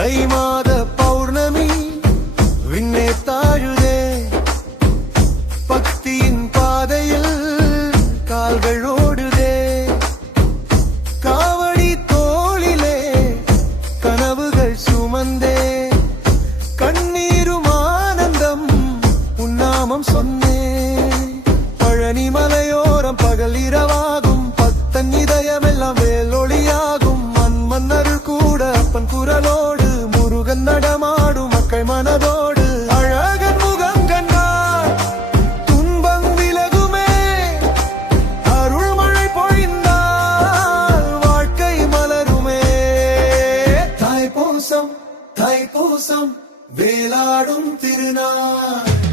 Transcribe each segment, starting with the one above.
தை மாத தைப்பூசம் வேலாடும் திருநாள்.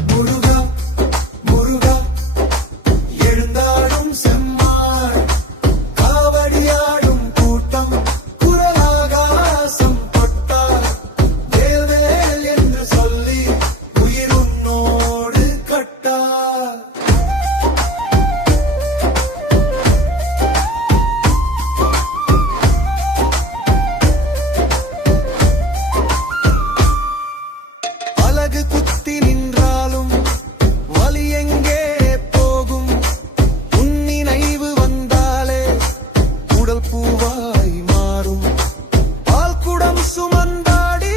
சுமந்தாடி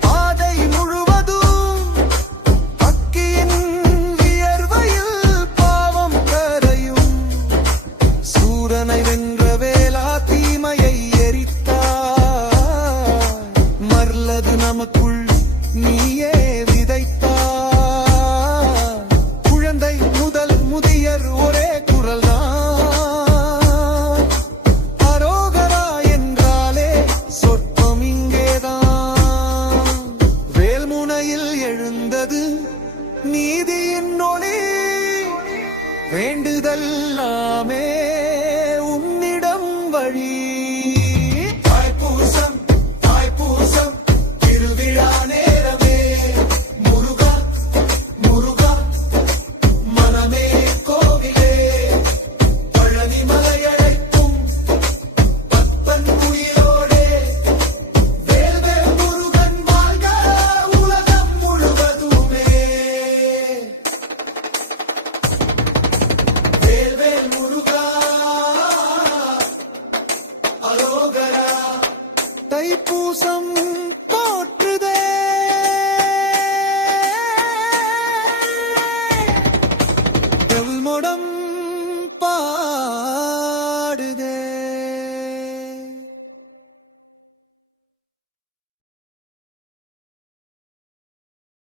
பாதை முழுவதும் அக்கியின் வியர்வையில் பாவம் கரையும். சூரனை வென்ற வேளா தீமையை எரித்தாய். நமக்குள் நீயே விதைத்த நீதியின் ஒளி வேண்டுதல் நாமே உன்னிடம் வழி.